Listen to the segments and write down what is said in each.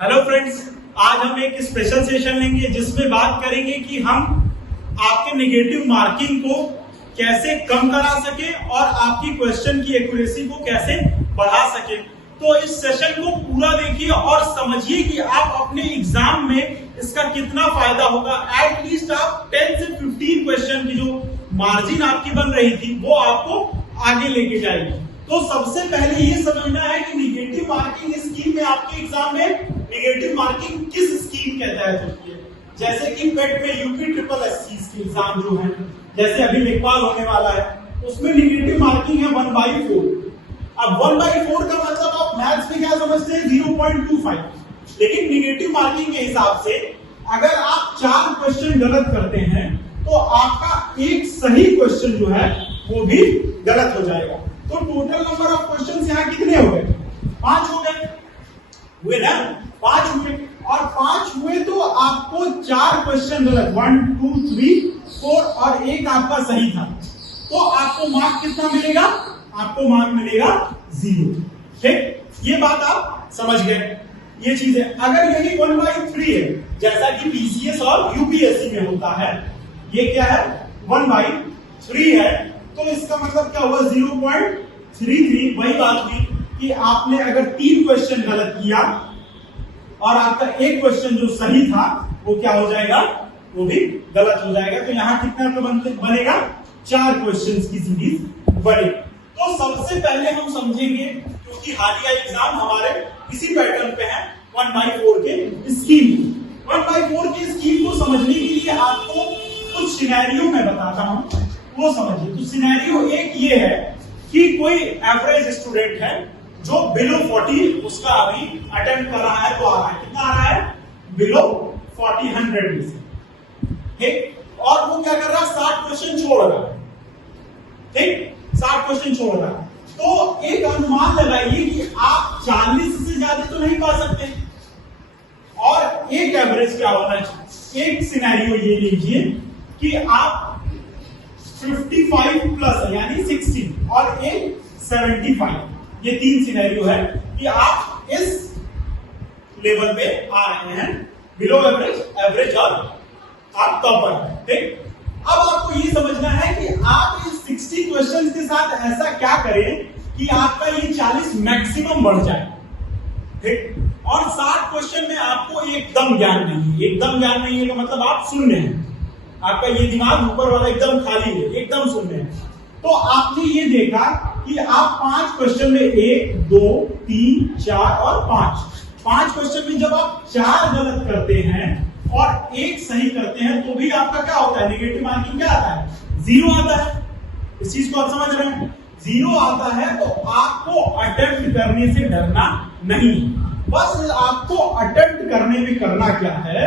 Hello friends, आज हम एक स्पेशल सेशन लेंगे जिसमें बात करेंगे कि हम आपके नेगेटिव मार्किंग को कैसे कम करा सके और आपकी क्वेश्चन की एक्यूरेसी को कैसे बढ़ा सके। तो इस सेशन को पूरा देखिए और समझिए कि आप अपने एग्जाम में इसका कितना फायदा होगा। एटलीस्ट आप 10 से 15 क्वेश्चन की जो मार्जिन आपकी बन रही थी वो आपको आगे लेके जाएगी। तो सबसे पहले ये समझना है कि निगेटिव मार्किंग स्कीम में आपके एग्जाम में निगेटिव मार्किंग किस स्कीम के तहत होती है। जैसे कि पेट में यूपी ट्रिपल एससी के एग्जाम जो है, जैसे अभी लेखपाल होने वाला है, उसमें निगेटिव मार्किंग है 1/4। अब 1/4 का मतलब आप मैथ्स में क्या समझते हैं, 0.25। लेकिन निगेटिव मार्किंग के हिसाब से अगर आप 4 क्वेश्चन गलत करते हैं तो आपका एक सही क्वेश्चन जो है वो भी गलत हो जाएगा। तो टोटल नंबर ऑफ क्वेश्चंस यहाँ कितने हो गए? 5 हो गए, हुए ना? 5 हुए, और 5 हुए तो आपको 4 क्वेश्चन गलत, 1 2 3 4 और एक आपका सही था, तो आपको मार्क कितना मिलेगा? आपको मार्क मिलेगा 0। ठीक, ये बात आप समझ गए। ये चीजें अगर यही 1/3 है जैसा कि पीसीएस और यूपीएससी में होता है, ये क्या है 1/3 है, तो इसका मतलब क्या हुआ 0.33। वही बात हुई कि आपने अगर 3 क्वेश्चन गलत किया और आपका एक क्वेश्चन जो सही था वो क्या हो जाएगा, वो भी गलत हो जाएगा। तो यहां कितना बनेगा, 4 क्वेश्चंस की सीरीज बनेगी। तो सबसे पहले हम समझेंगे, क्योंकि हालिया एग्जाम हमारे इसी पैटर्न पे है, 1/4 के स्कीम। 1/4 की स्कीम को समझने के लिए आपको कुछ सिनेरियो में बताता हूं, वो समझिए। तो सिनेरियो एक ये है कि कोई एवरेज स्टूडेंट है जो बिलो 40 उसका अभी अटेम्प्ट कर रहा है, तो आ रहा है, कितना आ रहा है, बिलो 40 100 में से। ठीक, और वो क्या कर रहा है, 60 क्वेश्चन छोड़ रहा है। ठीक, 60 क्वेश्चन छोड़ रहा है, तो एक अनुमान लगाइए कि आप 40 से ज्यादा तो नहीं पा सकते, और एक एवरेज क्या होना चाहिए। एक सिनेरियो ये लीजिए कि आप 55 प्लस यानी 60 और एक 75, ये 3 सिनेरियो है कि आप इस लेवल पे आ रहे हैं, बिलो एवरेज, एवरेज और आप टॉपर है। ठीक, अब आपको ये समझना है कि आप इस 60 क्वेश्चन के साथ ऐसा क्या करें कि आपका ये 40 मैक्सिमम बढ़ जाए। ठीक, और 60 क्वेश्चन में आपको एकदम ज्ञान नहीं है। एकदम ज्ञान नहीं है तो मतलब आप शून्य हैं, आपका ये दिमाग ऊपर वाला एकदम खाली है, एकदम शून्य है। तो आपने ये देखा कि आप 5 क्वेश्चन में 1 2 3 4 और 5 क्वेश्चन में जब आप 4 गलत करते हैं और एक सही करते हैं तो भी आपका क्या होता है, नेगेटिव मार्किंग क्या आता है, 0 आता है। इस चीज को आप समझ रहे हैं, 0 आता है। तो आपको अटेम्प्ट करने से डरना नहीं, बस आपको अटेम्प्ट करने में करना क्या है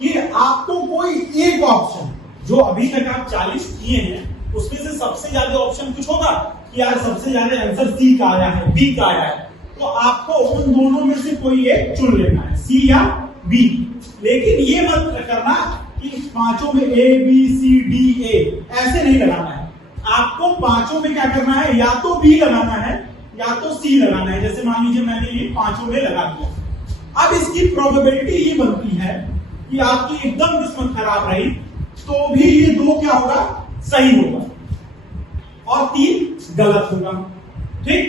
कि आपको कोई एक ऑप्शन, जो अभी तक आप 40 किए हैं उसमें से सबसे ज्यादा ऑप्शन कुछ होगा कि यार सबसे ज्यादा आंसर सी का आया है, बी का आया है, तो आपको उन दोनों में से कोई एक चुन लेना है, सी या बी। लेकिन ये मत करना कि पांचों में A B C D A, ऐसे नहीं लगाना है। आपको पांचों में क्या करना है, या तो बी लगाना है या तो सी लगाना है। जैसे मान लीजिए मैंने ये पांचों में लगा दिया। अब इसकी प्रोबेबिलिटी ये बनती है कि आपकी एकदम किस्मत खराब रही तो भी ये 2 क्या होगा, सही होगा और 3 गलत होगा। ठीक,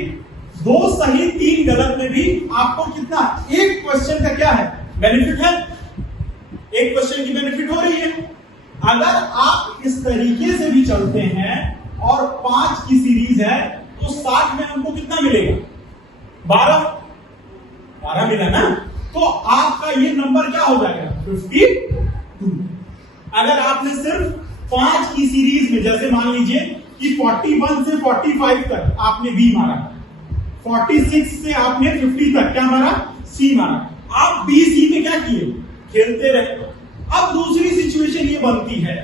2 सही 3 गलत में भी आपको कितना, एक क्वेश्चन का क्या है, बेनिफिट है, एक क्वेश्चन की बेनिफिट हो रही है। अगर आप इस तरीके से भी चलते हैं और 5 की सीरीज है तो 60 में हमको कितना मिलेगा, 12 मिला ना, तो आपका ये नंबर क्या हो जाएगा, 52। अगर आपने सिर्फ 5 की सीरीज में, जैसे मान लीजिए कि 41 से 45 तक आपने बी मारा, 46 से आपने 50 तक क्या मारा, सी मारा, आप बी सी में क्या किए, खेलते रहे। अब दूसरी सिचुएशन ये बनती है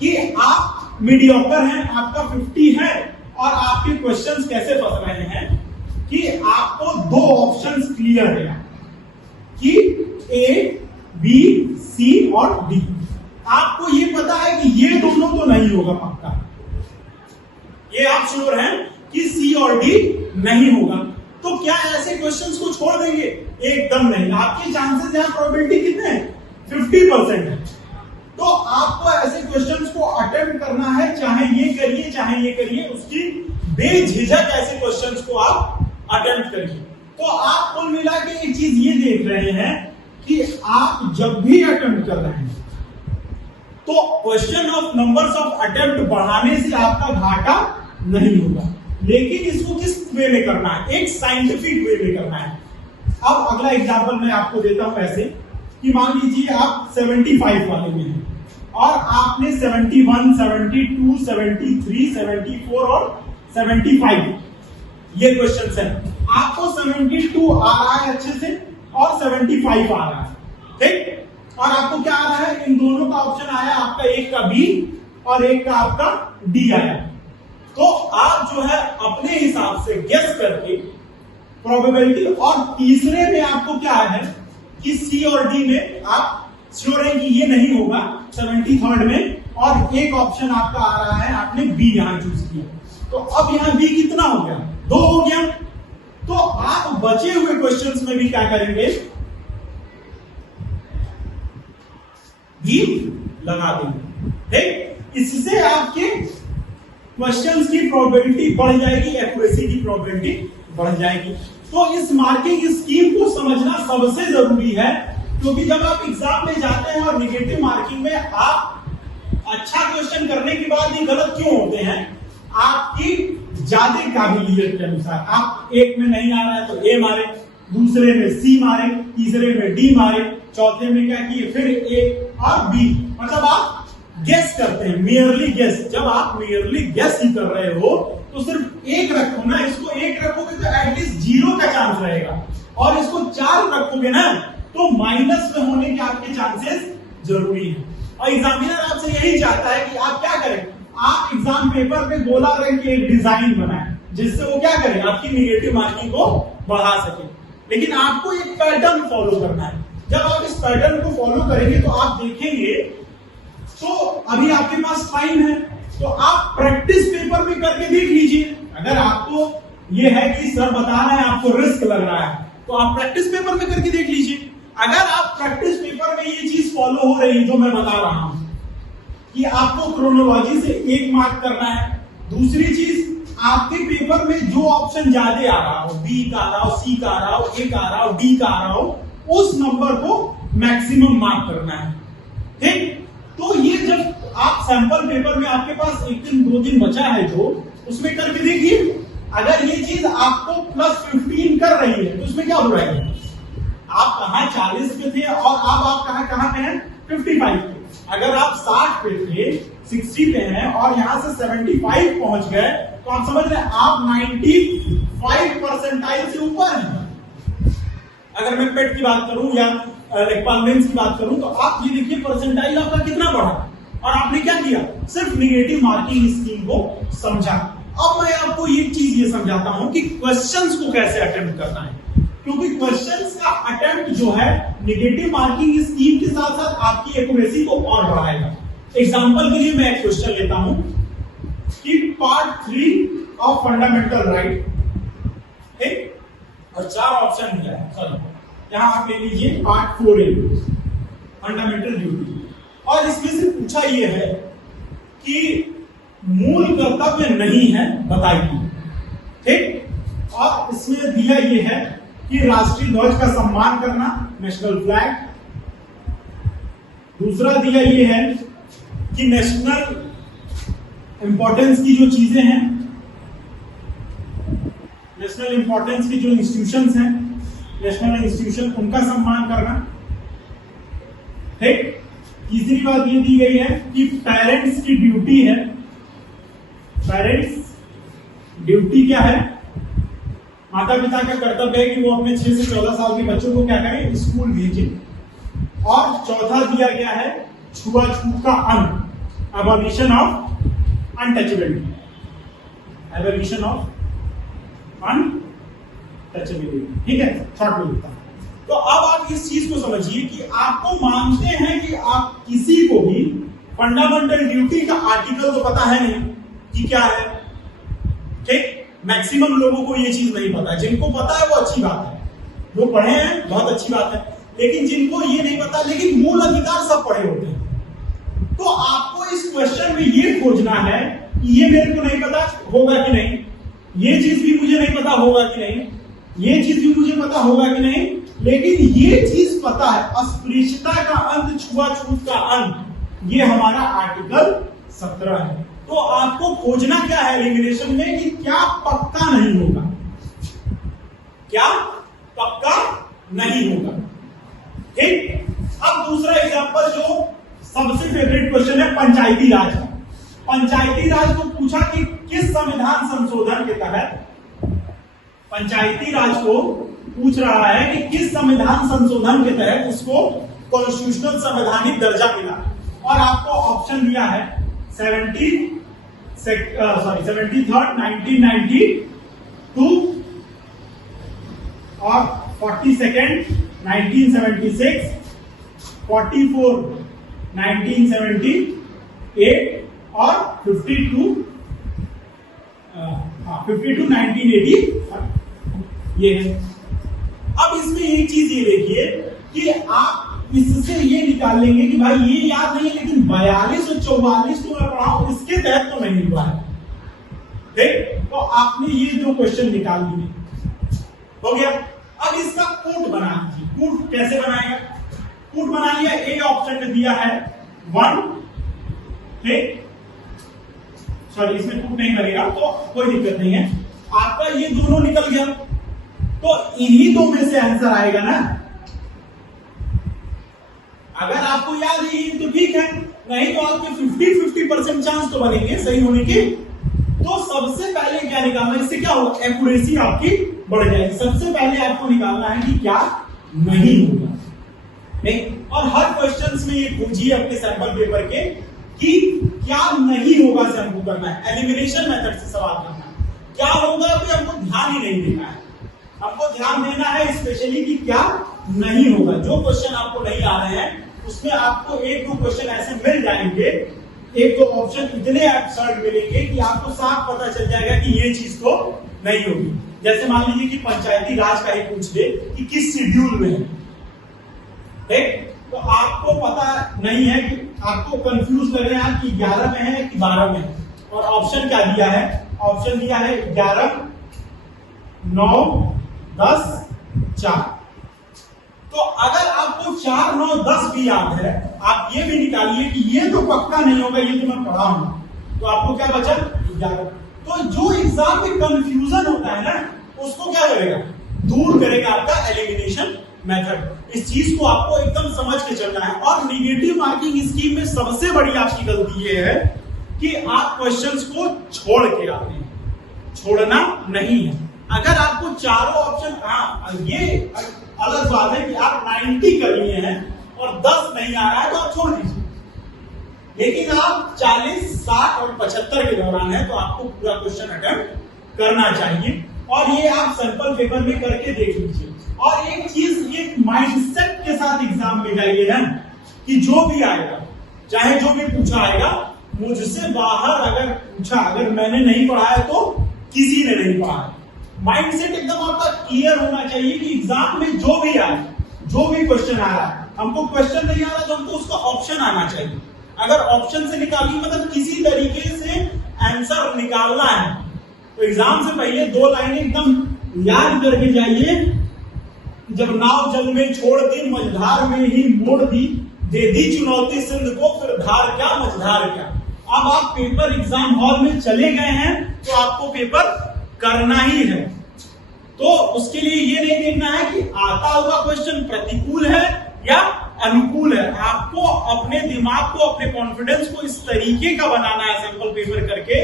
कि आप मीडियोकर हैं, आपका 50 है और आपके क्वेश्चंस कैसे फंस रहे हैं कि आपको 2 ऑप्शंस क्लियर है कि ए बी सी और डी। आपको ये पता है कि ये दोनों तो नहीं होगा पक्का, ये आप श्योर हैं कि सी और डी नहीं होगा। तो क्या ऐसे क्वेश्चंस को छोड़ देंगे? एकदम नहीं। आपके चांसेस यहाँ प्रोबेबिलिटी कितने हैं? 50% है। तो आपको ऐसे क्वेश्चंस को अटेम्प्ट करना है, चाहे ये करिए चाहे ये करिए, उसकी बेझिझक ऐसे क्वेश्चंस को आप अटेम्प्ट करिए। तो आप कुल मिला के एक चीज ये देख रहे हैं कि आप जब भी अटेम्प्ट कर रहे हैं तो question of numbers of attempt बढ़ाने से आपका घाटा नहीं होगा, लेकिन इसको किस वे में करना है? एक साइंटिफिक वे में करना है। अब अगला एग्जांपल मैं आपको देता हूं ऐसे कि मान लीजिए आप 75 वाले में हैं और आपने 71, 72, 73, 74 और 75 ये क्वेश्चन है। आपको 72 आ रहा है अच्छे से और 75 आ रहा है, ठीक? और आपको क्या आ रहा है? इन दोनों का ऑप्शन आया आपका, एक का बी और एक का आपका डी आया। तो आप जो है अपने हिसाब से गेस करके प्रोबेबिलिटी, और तीसरे में आपको क्या है कि सी और डी में आप श्योर है कि ये नहीं होगा 73rd में, और एक ऑप्शन आपका आ रहा है, आपने बी यहां चूज किया। तो अब यहां बी कितना हो गया? 2 हो गया। तो आप बचे हुए क्वेश्चंस में भी क्या करेंगे? बी लगा देंगे, ठीक? इससे आपके क्वेश्चंस की प्रोबेबिलिटी बढ़ जाएगी, एक्यूरेसी की प्रोबेबिलिटी बढ़ जाएगी। तो इस मार्किंग स्कीम को समझना सबसे जरूरी है, क्योंकि जब आप एग्जाम में जाते हैं और निगेटिव मार्किंग में आप अच्छा क्वेश्चन करने के बाद भी गलत क्यों होते हैं? आपकी ज्यादा काबिलियत के अनुसार। आप एक में नहीं आ रहा है तो ए मारे, दूसरे में सी मारे, तीसरे में डी मारे, चौथे में क्या किए? फिर ए और बी। मतलब आप गेस करते हैं, मेयरली गेस। जब आप मेयरली गेस ही कर रहे हो तो सिर्फ एक रखो ना, इसको एक रखोगे तो एटलीस्ट 0 का चांस रहेगा, और इसको 4 रखोगे ना तो माइनस में होने के आपके चांसेस जरूरी है। और एग्जामिनर आपसे यही चाहता है कि आप क्या करें? आप एग्जाम पेपर पे गोला रंग की एक डिजाइन बनाएं, जिससे वो क्या करें? आपकी निगेटिव मार्किंग को बढ़ा सके। लेकिन आपको एक पैटर्न फॉलो करना है। जब आप इस पैटर्न को फॉलो करेंगे तो आप देखेंगे, तो अभी आपके पास टाइम है, तो आप प्रैक्टिस पेपर में करके देख लीजिए। अगर आपको ये है कि सर बता रहे हैं आपको रिस्क लग रहा है, तो आप प्रैक्टिस पेपर में करके देख लीजिए। अगर आप प्रैक्टिस पेपर में ये चीज फॉलो हो रही है जो मैं बता रहा हूं कि आपको क्रोनोलॉजी से 1 मार्क करना है, दूसरी चीज आपके पेपर में जो ऑप्शन ज्यादा आ रहा हो, बी का आ रहा हो, सी का आ रहा हो, ए का आ रहा हो, डी का आ रहा हो, उस नंबर को मैक्सिमम मार्क करना है, ठीक? तो ये जब आप सैंपल पेपर में आपके पास 1 दिन 2 दिन बचा है जो, उसमें करके देखिए। अगर ये चीज आपको +15 कर रही है तो उसमें क्या बुराई है? आप कहां 40 पे थे और अब आप कहां पे हैं? 55 पे। अगर आप 60 पे थे, 60 पे हैं और यहां से 75 पहुंच गए, तो आप समझ रहे हैं आप 95 परसेंटाइल से ऊपर हैं। अगर मैं पेट की बात करूं या लेक्पालमेंस की बात करूं, तो आप ये देखिए परसेंटाइल आपका कितना बढ़ा, और आपने क्या किया? सिर्फ निगेटिव मार्किंग स्कीम को समझा। अब मैं आपको ये चीज ये समझाता हूं कि क्वेश्चंस को कैसे अटेम्प्ट करना है, क्योंकि क्वेश्चंस का अटेम्प्ट जो है निगेटिव मार्किंग स्कीम के साथ साथ आपकी एक्यूरेसी को और बढ़ाएगा। एग्जांपल के लिए मैं एक क्वेश्चन लेता हूं कि पार्ट 3 ऑफ फंडामेंटल राइट, ठीक? और 4 ऑप्शन दिया है। चलो यहां आप ले लीजिए पार्ट 4A फंडामेंटल ड्यूटी, और इसमें से पूछा यह है कि मूल कर्तव्य नहीं है बताइए, ठीक? और इसमें दिया यह है कि राष्ट्रीय ध्वज का सम्मान करना, नेशनल फ्लैग। दूसरा दिया यह है कि नेशनल इंपॉर्टेंस की जो चीजें हैं, नेशनल इंपॉर्टेंस की जो इंस्टीट्यूशंस हैं, नेशनल इंस्टीट्यूशन, उनका सम्मान करना, ठीक? तीसरी बात ये दी गई है कि पेरेंट्स की ड्यूटी है, पेरेंट्स ड्यूटी क्या है? माता पिता का कर्तव्य है कि वो अपने 6 से 14 साल के बच्चों को क्या करें? स्कूल भेजें। और चौथा दिया गया है छुआछूत का अंत, abolition of untouchability, abolition of untouchability, ठीक है? शॉर्ट में लिखता हूं। तो अब आप इस चीज को समझिए कि आपको मानते हैं कि आप किसी को भी फंडामेंटल ड्यूटी का आर्टिकल तो पता है नहीं कि क्या है, ठीक? मैक्सिमम लोगों को ये चीज नहीं पता है। जिनको पता है वो अच्छी बात है, जो पढ़े हैं बहुत अच्छी बात है, लेकिन जिनको ये नहीं पता, लेकिन मूल अधिकार सब पढ़े होते हैं। तो आपको इस क्वेश्चन में ये खोजना है कि ये मेरे को नहीं पता होगा कि नहीं, ये चीज भी मुझे नहीं पता होगा कि नहीं, ये चीज भी मुझे पता होगा कि नहीं, लेकिन ये चीज पता है, अस्पृश्यता का अंत, छुआछूत का अंत, ये हमारा आर्टिकल 17 है। तो आपको खोजना क्या है एलिमिनेशन में कि क्या पक्का नहीं होगा, क्या पक्का नहीं होगा। ठीक, अब दूसरा एग्जांपल जो सबसे फेवरेट क्वेश्चन है पंचायती राज का। पंचायती राज को पूछा कि किस संविधान संशोधन के तहत, पंचायती राज को पूछ रहा है कि किस संविधान संशोधन के तहत उसको कॉन्स्टिट्यूशनल संवैधानिक दर्जा मिला, और आपको ऑप्शन दिया है 73rd 1992 और 42nd 1976, 44 1978 और 52 1980 ये है। अब इसमें एक चीज ये देखिए कि आप इससे ये निकाल लेंगे कि भाई ये याद नहीं है, लेकिन 42 और 44 तो मैं पढ़ा हूं, इसके तहत तो नहीं हुआ है। ठीक, तो आपने ये दो क्वेश्चन निकाल दिए, हो गया। अब इसका कूट बना दीजिए। कूट कैसे बनाएगा? कूट बना लिया, ए ऑप्शन में दिया है 1, ठीक, सॉरी इसमें कूट नहीं बनेगा तो कोई दिक्कत नहीं है, आपका ये दोनों निकल गया, तो इन्हीं दो में से आंसर आएगा ना। अगर आपको याद है तो ठीक है, नहीं तो आपके 50-50% चांस तो बनेंगे सही होने के। तो सबसे पहले क्या निकालना, इससे क्या होगा, एक्यूरेसी आपकी बढ़ जाएगी। सबसे पहले आपको निकालना है कि क्या नहीं होगा, नहीं, और हर क्वेश्चंस में ये पूछिए अपने सैंपल पेपर के कि क्या नहीं होगा से हमको करना है, एलिमिनेशन मेथड से सवाल करना है। क्या होगा अभी हमको ध्यान ही नहीं देना है, हमको ध्यान देना है स्पेशली कि क्या नहीं होगा। जो क्वेश्चन आपको नहीं आ रहे हैं उसमें आपको एक दो क्वेश्चन ऐसे मिल जाएंगे, एक दो ऑप्शन इतने एब्सर्ड मिलेंगे कि आपको साफ पता चल जाएगा कि ये चीज तो नहीं होगी। जैसे मान लीजिए कि पंचायती राज का ही पूछ दे कि किस शेड्यूल में है, ठीक, तो आपको पता नहीं है, कि आपको कंफ्यूज लग रहे हैं कि 11 में है कि 12 में है, और ऑप्शन क्या दिया है, ऑप्शन दिया है 11, 9, 10, 4। तो अगर आपको 4, 9, 10 भी याद है, आप ये भी निकालिए कि ये तो पक्का नहीं होगा, ये तो मैं पढ़ा हूं, तो आपको क्या बचा 11। तो जो एग्जाम में कंफ्यूजन होता है ना, उसको क्या करेगा, दूर करेगा आपका एलिमिनेशन मेथड। इस चीज को आपको एकदम समझ के चलना है। और निगेटिव मार्किंग स्कीम में सबसे बड़ी आपकी गलती ये है कि आप क्वेश्चंस को छोड़ के आते हैं, छोड़ना नहीं है। अगर आपको चारों ऑप्शन, ये अलग बात है कि आप 90 कर लिए हैं और 10 नहीं आ रहा है तो आप छोड़ दीजिए, लेकिन आप 40, 60 और 75 के दौरान है तो आपको पूरा क्वेश्चन अटेम्प्ट करना चाहिए। और ये आप सैंपल पेपर में करके देख लीजिए। और एक चीज, ये माइंडसेट के साथ एग्जाम में जाइए ना कि जो भी आएगा, चाहे जो भी पूछा आएगा, मुझसे बाहर अगर पूछा, अगर मैंने नहीं पढ़ा है तो किसी ने नहीं पढ़ा है। माइंडसेट एकदम आपका क्लियर होना चाहिए कि एग्जाम में जो भी आए, जो भी क्वेश्चन आ रहा है, हमको क्वेश्चन नहीं आ रहा तो हमको उसका ऑप्शन आना चाहिए। अगर ऑप्शन से निकालिए, मतलब किसी तरीके से आंसर निकालना है, तो एग्जाम से पहले 2 लाइनें एकदम याद करके जाइए। जब नाव जल में छोड़ दी, मझधार में ही मोड़ दी, दे दी चुनौती सिंध को, फिर धार क्या मझधार क्या। अब आप पेपर एग्जाम हॉल में चले गए हैं तो आपको पेपर करना ही है। तो उसके लिए ये नहीं देखना है कि आता हुआ क्वेश्चन प्रतिकूल है या अनुकूल है। आपको अपने दिमाग को, अपने कॉन्फिडेंस को इस तरीके का बनाना है सैंपल पेपर करके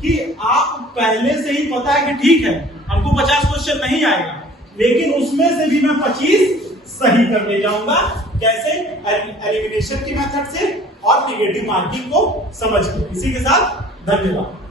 कि आप पहले से ही पता है कि ठीक है हमको 50 क्वेश्चन नहीं आएगा, लेकिन उसमें से भी मैं 25 सही कर ले जाऊंगा। कैसे? एलिमिनेशन की मेथड से और नेगेटिव मार्किंग को समझ के। इसी के साथ धन्यवाद।